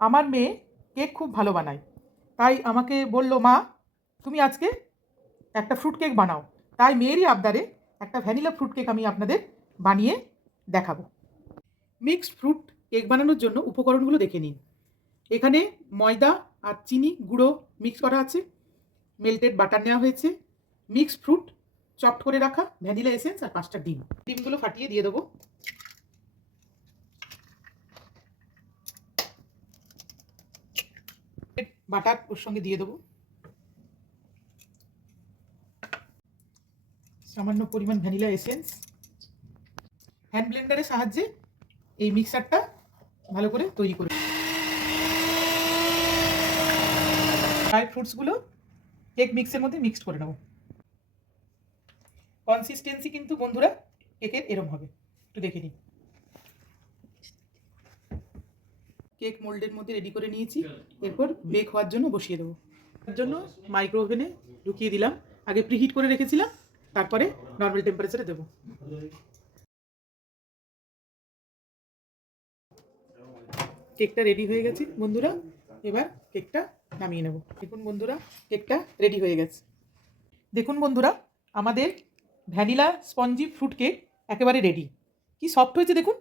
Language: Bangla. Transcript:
আমার মেয়ে কেক খুব ভালো বানায়, তাই আমাকে বলল, মা তুমি আজকে একটা ফ্রুট কেক বানাও। তাই মেয়েরই আবদারে একটা ভ্যানিলা ফ্রুট কেক আমি আপনাদের বানিয়ে দেখাবো। মিক্সড ফ্রুট কেক বানানোর জন্য উপকরণগুলো দেখে নিন। এখানে ময়দা আর চিনি গুঁড়ো মিক্স করা আছে, মেল্টেড বাটার নেওয়া হয়েছে, মিক্সড ফ্রুট চপড করে রাখা, ভ্যানিলা এসেন্স আর 5টা ডিম। ডিমগুলো ফাটিয়ে দিয়ে দেবো। বাটার ওর সঙ্গে দিয়ে দেবো। সামান্য পরিমাণ ভ্যানিলা এসেন্স। হ্যান্ড ব্লেন্ডারের সাহায্যে এই মিক্সারটা ভালো করে তৈরি করে ড্রাই ফ্রুটসগুলো কেক মিক্সের মধ্যে মিক্সড করে নেব। কনসিস্টেন্সি কিন্তু বন্ধুরা কেকের এরম হবে, একটু দেখে নিন। কেক মোল্ডের মধ্যে রেডি করে নিয়েছি, এরপর বেক হওয়ার জন্য বসিয়ে দেবো। তার জন্য মাইক্রো ওভেনে ঢুকিয়ে দিলাম। আগে প্রিহিট করে রেখেছিলাম, তারপরে নর্মাল টেম্পারেচারে দেবো। কেকটা রেডি হয়ে গেছে বন্ধুরা, এবার কেকটা নামিয়ে নেব। দেখুন বন্ধুরা, কেকটা রেডি হয়ে গেছে। দেখুন বন্ধুরা, আমাদের ভ্যানিলা স্পঞ্জি ফ্রুট কেক একেবারে রেডি। কি সফট হয়েছে দেখুন।